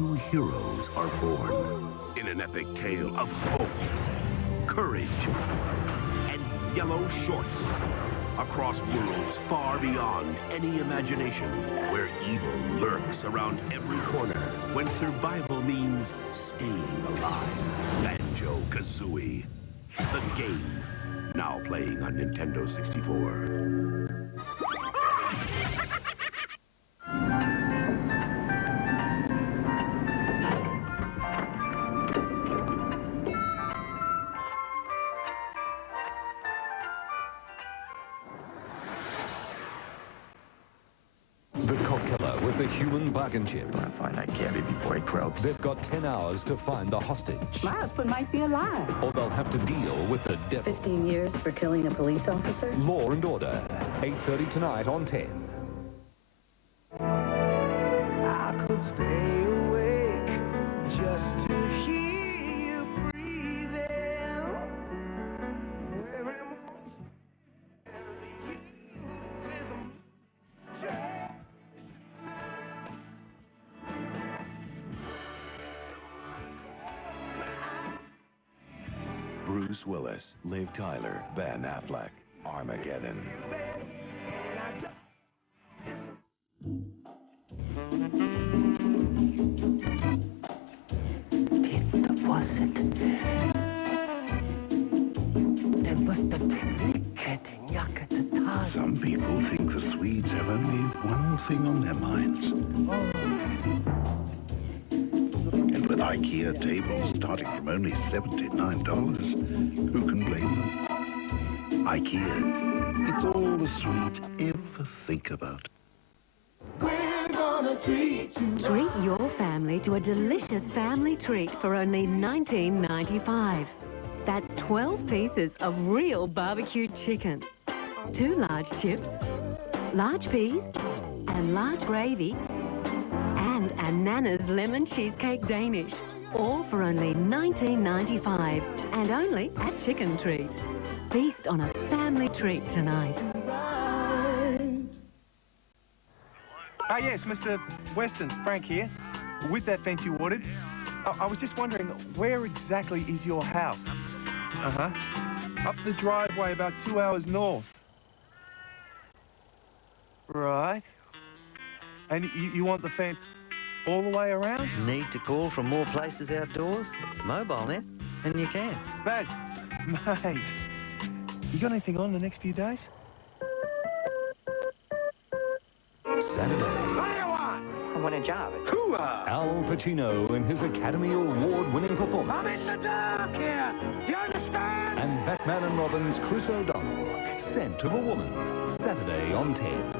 two heroes are born in an epic tale of hope, courage, and yellow shorts across worlds far beyond any imagination, where evil lurks around every corner, when survival means staying alive. Banjo Kazooie, the game, now playing on Nintendo 64. The cop killer with the human bargain chip. I find IKEA before it croaks. They've got 10 hours to find the hostage. My husband might be alive. Or they'll have to deal with the devil. 15 years for killing a police officer? Law and Order, 8:30 tonight on 10. I could stay awake just to hear you breathing. Bruce Willis, Liv Tyler, Ben Affleck, Armageddon. Det var det måste trycka till ta. Some people think the Swedes have only one thing on their minds. And with IKEA tables starting from only $79, who can blame them? IKEA, it's all the Swedes ever think about. Treat your family to a delicious family treat for only $19.95. That's 12 pieces of real barbecued chicken, 2 large chips, large peas, and large gravy, and a Nana's lemon cheesecake Danish, all for only $19.95 and only at Chicken Treat. Feast on a family treat tonight. Yes, Mr. Weston, Frank here. With that fence you ordered, I was just wondering, where exactly is your house? Up the driveway about 2 hours north. Right. And you want the fence all the way around? Need to call from more places outdoors? MobileNet, and you can. Baz, mate, you got anything on the next few days? Saturday. I want a job. Al Pacino in his Academy Award-winning performance. I'm in the dark here. You understand? And Batman and Robin's Chris O'Donnell, Scent of a Woman, Saturday on 10.